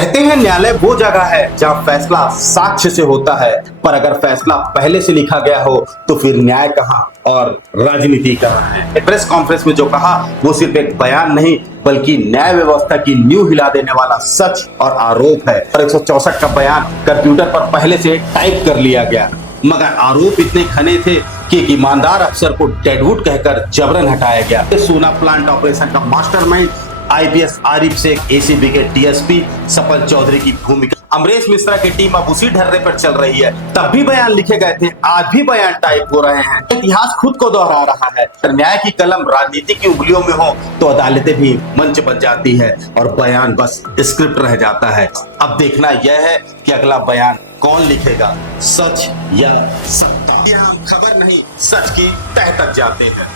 कहते हैं न्यायालय वो जगह है जहां फैसला साक्ष्य से होता है, पर अगर फैसला पहले से लिखा गया हो तो फिर न्याय कहां और राजनीति कहां है। प्रेस कॉन्फ्रेंस में जो कहा वो सिर्फ एक बयान नहीं बल्कि न्याय व्यवस्था की नींव हिला देने वाला सच और आरोप है। और 164 का बयान कंप्यूटर पर पहले से टाइप कर लिया गया, मगर आरोप इतने घने थे कि एक ईमानदार अफसर को डेडवुड कहकर जबरन हटाया गया। सोना प्लांट ऑपरेशन का mastermind IPS Arif Sheikh, ACB के डीएसपी सपल चौधरी की भूमिका। अमरेश मिश्रा की टीम अब उसी ढर्रे पर चल रही है। तब भी बयान लिखे गए थे, आज भी बयान टाइप हो रहे हैं। इतिहास खुद को दोहरा रहा है। न्याय की कलम राजनीति की उंगलियों में हो तो अदालतें भी मंच बन जाती है और बयान बस स्क्रिप्ट रह जाता है। अब देखना यह है कि अगला बयान कौन लिखेगा, सच या सत्ता। यह हम खबर नहीं, सच की तह तक जाते हैं।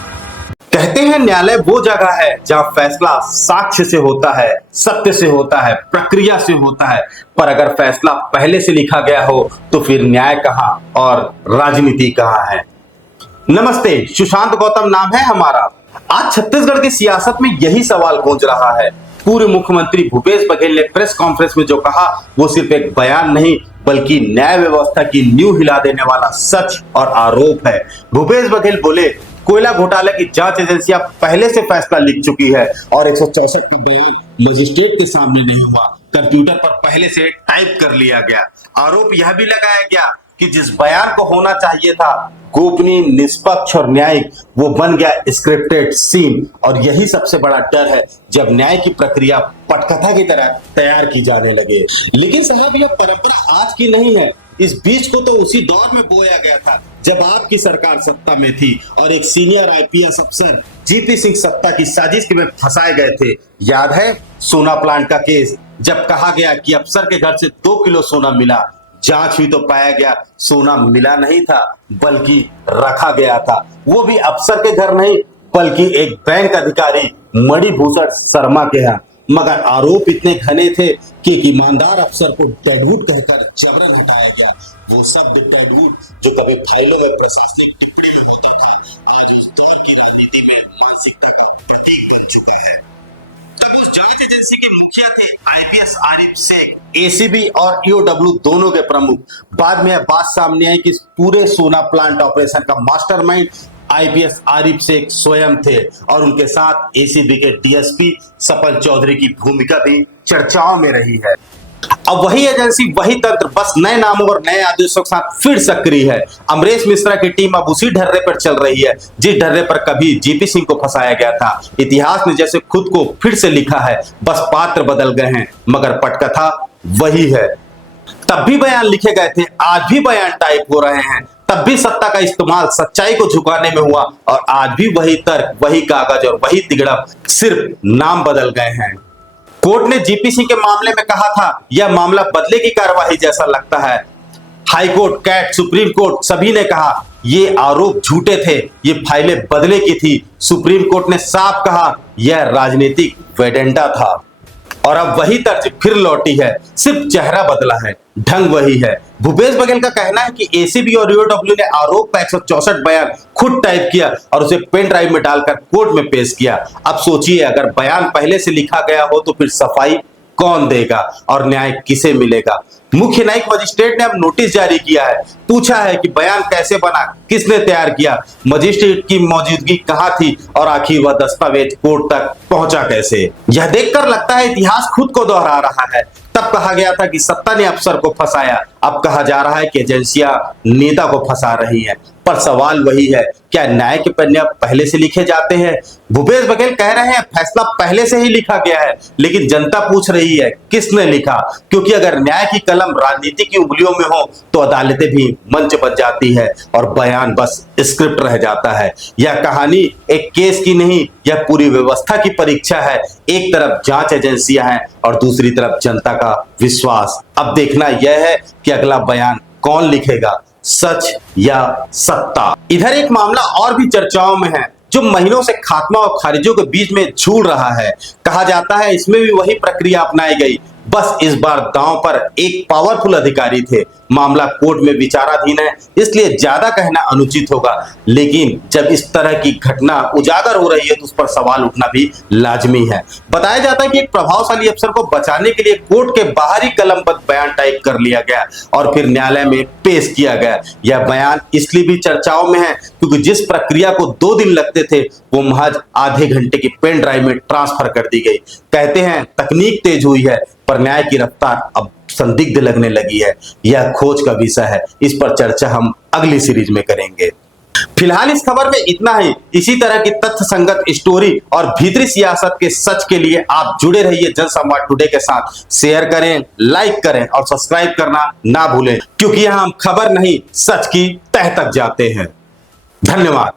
कहते हैं न्यायालय वो जगह है जहां फैसला साक्ष्य से होता है, सत्य से होता है, प्रक्रिया से होता है, पर अगर फैसला पहले से लिखा गया हो तो फिर न्याय कहां और राजनीति कहां है। नमस्ते, सुशांत गौतम नाम है हमारा। आज छत्तीसगढ़ की सियासत में यही सवाल गूंज रहा है। पूर्व मुख्यमंत्री भूपेश बघेल ने प्रेस कॉन्फ्रेंस में जो कहा वो सिर्फ एक बयान नहीं बल्कि न्याय व्यवस्था की नींव हिला देने वाला सच और आरोप है। भूपेश बघेल बोले, कोयला घोटाले की जांच एजेंसियां पहले से फैसला लिख चुकी है और 164 का बयान मजिस्ट्रेट के सामने नहीं हुआ, कंप्यूटर पर पहले से टाइप कर लिया गया। आरोप यह भी लगाया गया कि जिस बयान को होना चाहिए था गोपनीय, निष्पक्ष और न्यायिक, वो बन गया स्क्रिप्टेड सीन। और यही सबसे बड़ा डर है जब न्याय की प्रक्रिया पटकथा की तरह तैयार की जाने लगे। लेकिन साहब, यह परंपरा आज की नहीं है। इस बीज को तो उसी दौर में बोया गया था जब आपकी सरकार सत्ता में थी और एक सीनियर आईपीएस अफसर जीपी सिंह सत्ता की साजिश में फंसाए गए थे। याद है सोना प्लांट का केस, जब कहा गया कि अफसर के घर से 2 किलो सोना मिला, जांच हुई तो पाया गया सोना मिला नहीं था बल्कि रखा गया था। वो भी अफसर के घर नहीं बल्कि एक बैंक अधिकारी मणिभूषण शर्मा के यहाँ। मगर आरोप इतने घने थे कि एक ईमानदार अफसर को डेडवुड कहकर जबरन हटाया गया। वो शब्द डेडवुड जो कभी फाइलों में प्रशासनिक टिप्पणी में होता था, आज उस दौर की राजनीति में मानसिकता का प्रतीक बन चुका है। तब उस जांच एजेंसी के मुखिया थे आईपीएस आरिफ शेख, एसीबी और ईओडब्ल्यू दोनों के प्रमुख। बाद में यह बात सामने आई कि इस पूरे सोना प्लांट ऑपरेशन का मास्टरमाइंड आईपीएस आरिफ शेख स्वयं थे और उनके साथ एसीबी के डीएसपी सपल चौधरी की भूमिका भी चर्चाओं में रही है। अब वही एजेंसी, वही तंत्र, बस नए नामों और नए आदेशों के साथ फिर सक्रिय है। अमरेश मिश्रा की टीम अब उसी ढर्रे पर चल रही है जिस ढर्रे पर कभी जीपी सिंह को फंसाया गया था। इतिहास ने जैसे खुद को फिर से लिखा है, बस पात्र बदल गए हैं मगर पटकथा वही है। तब भी बयान लिखे गए थे, आज भी बयान टाइप हो रहे हैं। तब भी सत्ता का इस्तेमाल सच्चाई को झुकाने में हुआ और आज भी वही तर्क, वही कागज और वही तिगड़म, सिर्फ नाम बदल गए हैं। कोर्ट ने जीपीसी के मामले में कहा था यह मामला बदले की कार्यवाही जैसा लगता है। High court, CAT, supreme court सभी ने कहा ये आरोप झूठे थे, ये फाइलें बदले की थी। सुप्रीम कोर्ट ने साफ कहा यह राजनीतिक वेडेंडा था। और अब वही तर्ज फिर लौटी है, सिर्फ चेहरा बदला है, ढंग वही है। भूपेश बघेल का कहना है कि एसीबी और ईओडब्ल्यू ने आरोप का 164 बयान खुद टाइप किया और उसे पेन ड्राइव में डालकर कोर्ट में पेश किया। अब सोचिए, अगर बयान पहले से लिखा गया हो तो फिर सफाई कौन देगा और न्याय किसे मिलेगा। मुख्य न्यायिक मजिस्ट्रेट ने अब नोटिस जारी किया है, पूछा है कि बयान कैसे बना, किसने तैयार किया, मजिस्ट्रेट की मौजूदगी कहां थी और आखिर वह दस्तावेज कोर्ट तक पहुंचा कैसे। यह देखकर लगता है इतिहास खुद को दोहरा रहा है। तब कहा गया था कि सत्ता ने अफसर को फंसाया, अब कहा जा रहा है कि एजेंसियां नेता को फंसा रही हैं। पर सवाल वही है, क्या न्याय के पन्ने पहले से लिखे जाते हैं। भूपेश बघेल कह रहे हैं फैसला पहले से ही लिखा गया है, लेकिन जनता पूछ रही है किसने लिखा। क्योंकि अगर न्याय की कलम राजनीति की उंगलियों में हो तो अदालतें भी मंच बन जाती है और बयान बस स्क्रिप्ट रह जाता है। यह कहानी एक केस की नहीं, यह पूरी व्यवस्था की परीक्षा है। एक तरफ जांच एजेंसियां हैं और दूसरी तरफ जनता का विश्वास। अब देखना यह है कि अगला बयान कौन लिखेगा, सच या सत्ता। इधर एक मामला और भी चर्चाओं में है जो महीनों से खात्मा और खारिजों के बीच में झूल रहा है। कहा जाता है इसमें भी वही प्रक्रिया अपनाई गई बस इस बार दांव पर एक पावरफुल अधिकारी थे। मामला कोर्ट में विचाराधीन है, इसलिए ज्यादा कहना अनुचित होगा, लेकिन जब इस तरह की घटना उजागर हो रही है तो उस पर सवाल उठना भी लाजमी है। बताया जाता है कि एक प्रभावशाली अफसर को बचाने के लिए कोर्ट के बाहर ही कलमबद्ध बयान टाइप कर लिया गया और फिर न्यायालय में पेश किया गया। यह बयान इसलिए भी चर्चाओं में है क्योंकि जिस प्रक्रिया को 2 दिन लगते थे वो महज आधे घंटे की पेन ड्राइव में ट्रांसफर कर दी गई। कहते हैं तकनीक तेज हुई है पर न्याय की रफ्तार अब संदिग्ध लगने लगी है। यह खोज का विषय है, इस पर चर्चा हम अगली सीरीज में करेंगे। फिलहाल इस खबर में इतना ही। इसी तरह की तथ्य संगत स्टोरी और भीतरी सियासत के सच के लिए आप जुड़े रहिए जनसंवाद टुडे के साथ। शेयर करें, लाइक करें और सब्सक्राइब करना ना भूलें, क्योंकि यहां हम खबर नहीं सच की तह तक जाते हैं। धन्यवाद।